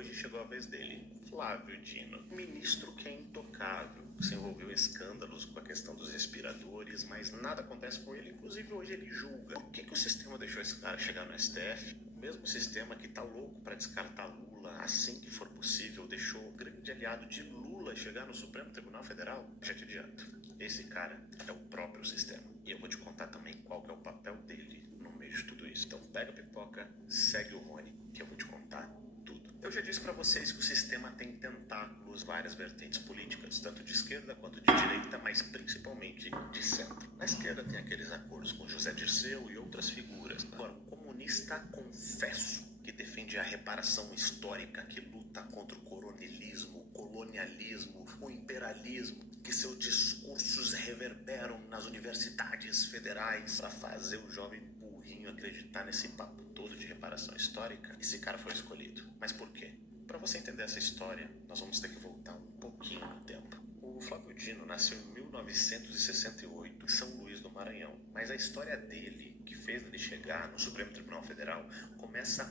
hoje chegou a vez dele, Flávio Dino. Ministro que é intocável, se envolveu em escândalos com a questão dos respiradores, mas nada acontece com ele, inclusive hoje ele julga. Por que o sistema deixou esse cara chegar no STF? O mesmo sistema que tá louco para descartar Lula assim que for possível, deixou o grande aliado de Lula chegar no Supremo Tribunal Federal? Já te adianto, esse cara é o próprio sistema. E eu vou te contar também qual que é o papel dele no meio de tudo isso. Então pega a pipoca, segue o Rony, que eu vou te contar tudo. Eu já disse para vocês que o sistema tem tentáculos, várias vertentes políticas, tanto de esquerda quanto de direita, mas principalmente de centro. Na esquerda tem aqueles acordos com José Dirceu e outras figuras. Agora, um comunista confesso que defende a reparação histórica, que luta contra o coronelismo, o colonialismo, o imperialismo, que seus discursos reverberam nas universidades federais para fazer o jovem burrinho acreditar nesse papo todo de reparação histórica. Esse cara foi escolhido. Mas por quê? Para você entender essa história, nós vamos ter que voltar um pouquinho no tempo. O Flávio Dino nasceu em 1968 em São Luís do Maranhão, mas a história dele, que fez ele chegar no Supremo Tribunal Federal, começa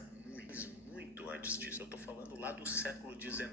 muito antes disso. Eu tô falando lá do século XIX,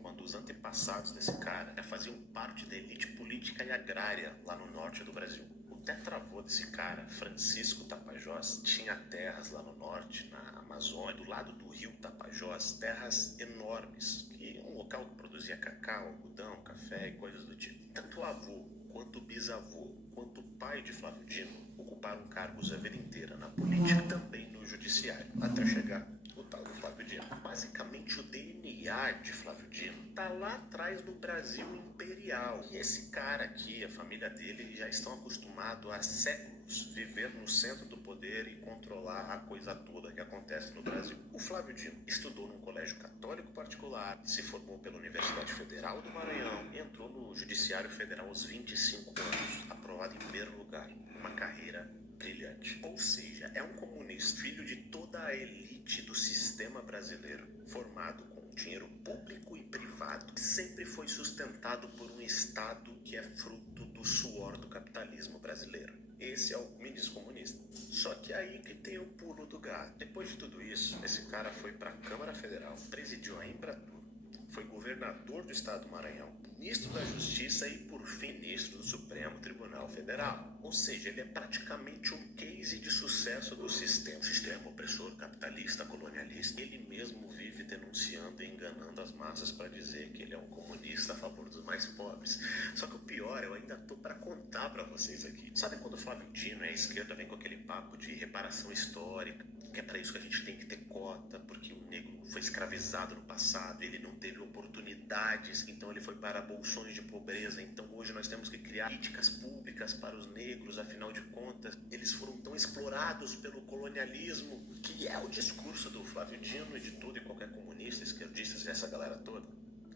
quando os antepassados desse cara já faziam parte da elite política e agrária lá no norte do Brasil. O tetravô desse cara, Francisco Tapajós, tinha terras lá no norte, na Amazônia, do lado do rio Tapajós, terras enormes, um local que produzia cacau, algodão, café e coisas do tipo. Tanto o avô, quanto o bisavô, quanto o pai de Flávio Dino ocuparam cargos a vida inteira na política e também no judiciário, até chegar o tal do Flávio Dino. Basicamente, o DNA de Flávio Dino tá lá atrás do Brasil imperial. E esse cara aqui, a família dele, já estão acostumados há séculos viver no centro do poder e controlar a coisa toda que acontece no Brasil. O Flávio Dino estudou num colégio católico particular, se formou pela Universidade Federal do Maranhão e entrou no Judiciário Federal aos 25 anos, aprovado em primeiro lugar. Uma carreira brilhante. Ou seja, é um comunista, filho de toda a elite do sistema brasileiro, formado com dinheiro público e privado, que sempre foi sustentado por um Estado que é fruto do suor do capitalismo brasileiro. Esse é o ministro comunista. Só que aí que tem o pulo do gato. Depois de tudo isso, esse cara foi para a Câmara Federal, presidiu a Embratur, foi governador do estado do Maranhão, ministro da Justiça e, por fim, ministro do Supremo Tribunal Federal. Ou seja, ele é praticamente um case de sucesso do sistema opressor, capitalista, colonialista. Ele mesmo vive denunciando e enganando as massas para dizer que ele é um comunista a favor dos mais pobres. Só que o pior, eu ainda tô para contar para vocês aqui. Sabe quando o Flávio Dino e a esquerda vem com aquele papo de reparação histórica, que é para isso que a gente tem que ter cota, porque o negro foi escravizado no passado, ele não teve oportunidades, então ele foi para bolsões de pobreza, então hoje nós temos que criar políticas públicas para os negros, afinal de contas, eles foram tão explorados pelo colonialismo, que é o discurso do Flávio Dino e de todo e qualquer comunista, esquerdista, essa galera toda.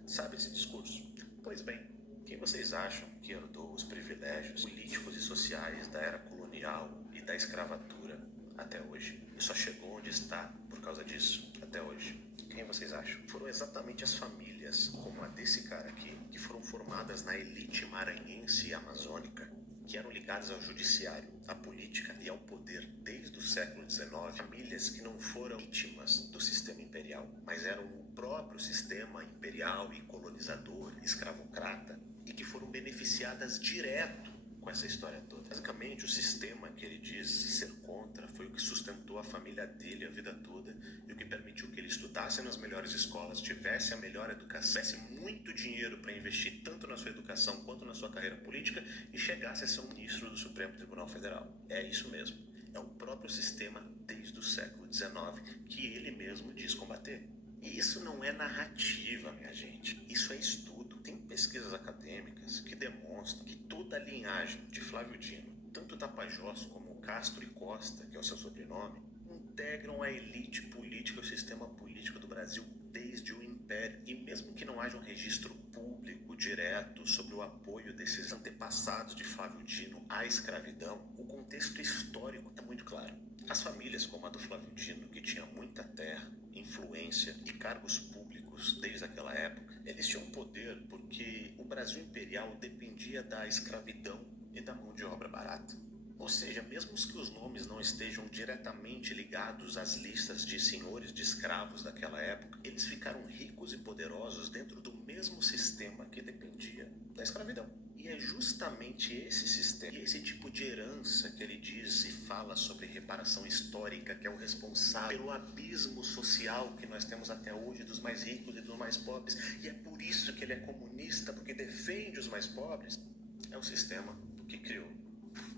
Sabe esse discurso? Pois bem, quem vocês acham que herdou os privilégios políticos e sociais da era colonial e da escravatura até hoje? E só chegou onde está por causa disso, até hoje. Quem vocês acham? Foram exatamente as famílias, como a desse cara aqui, que foram formadas na elite maranhense e amazônica, que eram ligadas ao judiciário, à política e ao poder desde o século XIX. Famílias que não foram vítimas do sistema imperial, mas eram o próprio sistema imperial e colonizador, escravocrata, e que foram beneficiadas direto com essa história toda. Basicamente, o sistema que ele diz ser contra foi o que sustentou a família dele a vida toda e o que permitiu que ele estudasse nas melhores escolas, tivesse a melhor educação, tivesse muito dinheiro para investir tanto na sua educação quanto na sua carreira política e chegasse a ser um ministro do Supremo Tribunal Federal. É isso mesmo. É o próprio sistema desde o século XIX que ele mesmo diz combater. E isso não é narrativa, minha gente. Isso é estudo. Tem pesquisas acadêmicas que demonstram que toda a linhagem de Flávio Dino, tanto Tapajós como Castro e Costa, que é o seu sobrenome, integram a elite política e o sistema político do Brasil desde o Império. E mesmo que não haja um registro público direto sobre o apoio desses antepassados de Flávio Dino à escravidão, o contexto histórico é muito claro. As famílias como a do Flávio Dino, que tinha muita terra, influência e cargos públicos desde aquela época, eles tinham poder porque o Brasil imperial dependia da escravidão e da mão de obra barata. Ou seja, mesmo que os nomes não estejam diretamente ligados às listas de senhores de escravos daquela época, eles ficaram ricos e poderosos dentro do mesmo sistema que dependia da escravidão. E é justamente esse sistema, esse tipo de herança que ele diz e fala sobre reparação histórica, que é o responsável pelo abismo social que nós temos até hoje dos mais ricos e dos mais pobres. E é por isso que ele é comunista, porque defende os mais pobres. É o sistema que criou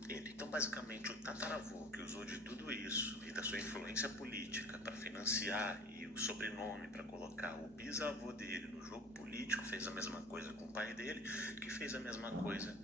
ele. Então, basicamente, o tataravô que usou de tudo isso e da sua influência política para financiar e o sobrenome para colocar o bisavô dele no jogo político fez a mesma coisa com o pai dele, que fez a mesma coisa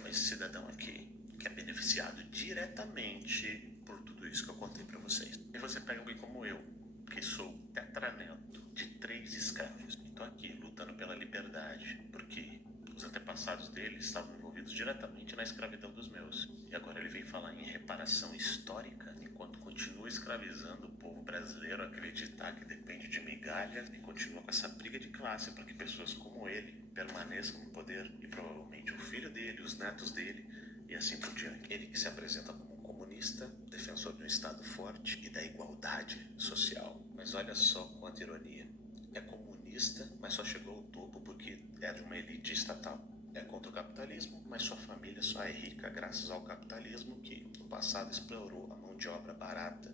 com esse cidadão aqui, que é beneficiado diretamente por tudo isso que eu contei para vocês. E você pega alguém como eu, que sou tetraneto de 3 escravos, e tô aqui lutando pela liberdade, porque os antepassados dele estavam envolvidos diretamente na escravidão dos meus. E agora ele vem falar em reparação histórica, enquanto continua escravizando o povo brasileiro a acreditar que depende de migalhas e continua com essa briga de classe para que pessoas como ele permaneçam no poder e provavelmente o filho dele, os netos dele e assim por diante. Ele que se apresenta como um comunista, defensor de um Estado forte e da igualdade social. Mas olha só quanta ironia. É comunista, mas só chegou ao topo porque é de uma elite estatal. É contra o capitalismo, mas sua família só é rica graças ao capitalismo que no passado explorou a mão de obra barata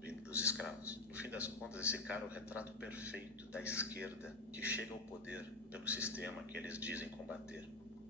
vindo dos escravos. No fim das contas, esse cara é o retrato perfeito da esquerda que chega ao poder pelo sistema que eles dizem combater,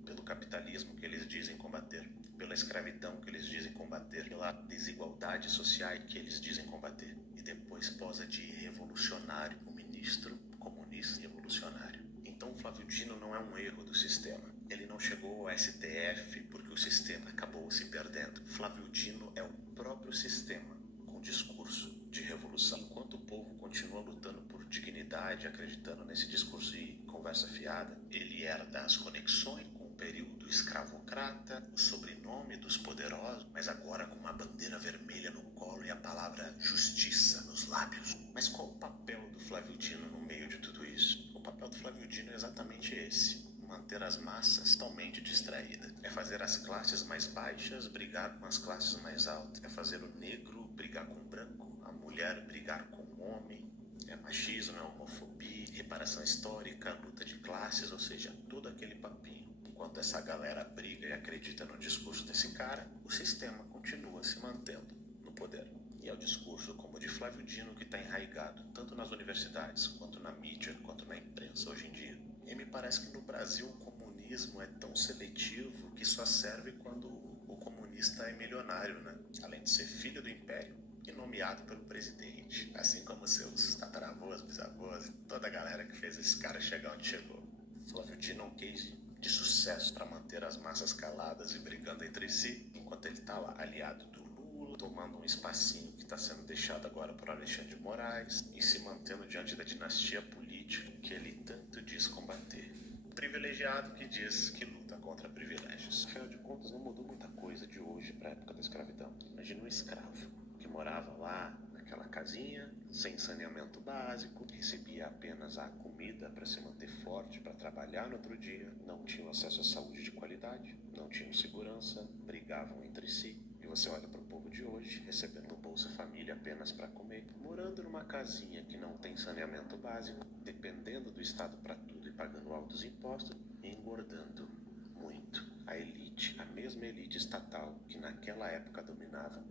pelo capitalismo que eles dizem combater, pela escravidão que eles dizem combater, pela desigualdade social que eles dizem combater. E depois posa de revolucionário, o ministro comunista revolucionário. Então o Flávio Dino não é um erro do sistema. Ele não chegou ao STF porque o sistema acabou se perdendo. Flávio Dino é o próprio sistema com discurso de revolução. Enquanto o povo continua lutando por dignidade, acreditando nesse discurso e conversa fiada, ele herda as conexões com o período escravocrata, o sobrenome dos poderosos, mas agora com uma bandeira vermelha no colo e a palavra justiça nos lábios. Mas qual o papel do Flávio Dino no meio de tudo isso? O papel do Flávio Dino é exatamente esse: manter as massas totalmente distraídas. É fazer as classes mais baixas brigar com as classes mais altas. É fazer o negro brigar com o branco, a mulher brigar com o homem. É machismo, é homofobia, reparação histórica, luta de classes, ou seja, todo aquele papinho. Enquanto essa galera briga e acredita no discurso desse cara, o sistema continua se mantendo no poder. E é o discurso como o de Flávio Dino que está enraizado tanto nas universidades, quanto na mídia, quanto na imprensa hoje em dia. E me parece que no Brasil o comunismo é tão seletivo que só serve quando o comunista é milionário, né? Além de ser filho do império e nomeado pelo presidente, assim como seus tataravôs, bisavôs e toda a galera que fez esse cara chegar onde chegou. Flávio Dino é um case de sucesso para manter as massas caladas e brigando entre si, enquanto ele está lá, aliado do Lula, tomando um espacinho que está sendo deixado agora por Alexandre de Moraes e se mantendo diante da dinastia política que ele tanto diz combater. Privilegiado que diz que luta contra privilégios. Afinal de contas, não mudou muita coisa de hoje para a época da escravidão. Imagina um escravo que morava lá naquela casinha, sem saneamento básico, recebia apenas a comida para se manter forte, para trabalhar no outro dia, não tinham acesso à saúde de qualidade, não tinham segurança, brigavam entre si. E você olha para o povo de hoje, recebendo Bolsa Família apenas para comer, morando numa casinha que não tem saneamento básico, dependendo do Estado para tudo e pagando altos impostos, e engordando muito. A elite, a mesma elite estatal que naquela época dominava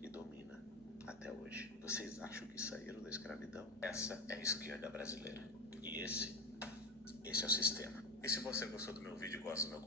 e domina até hoje. Vocês acham que saíram da escravidão? Essa é a esquerda brasileira. E esse é o sistema. E se você gostou do meu vídeo e gosta do meu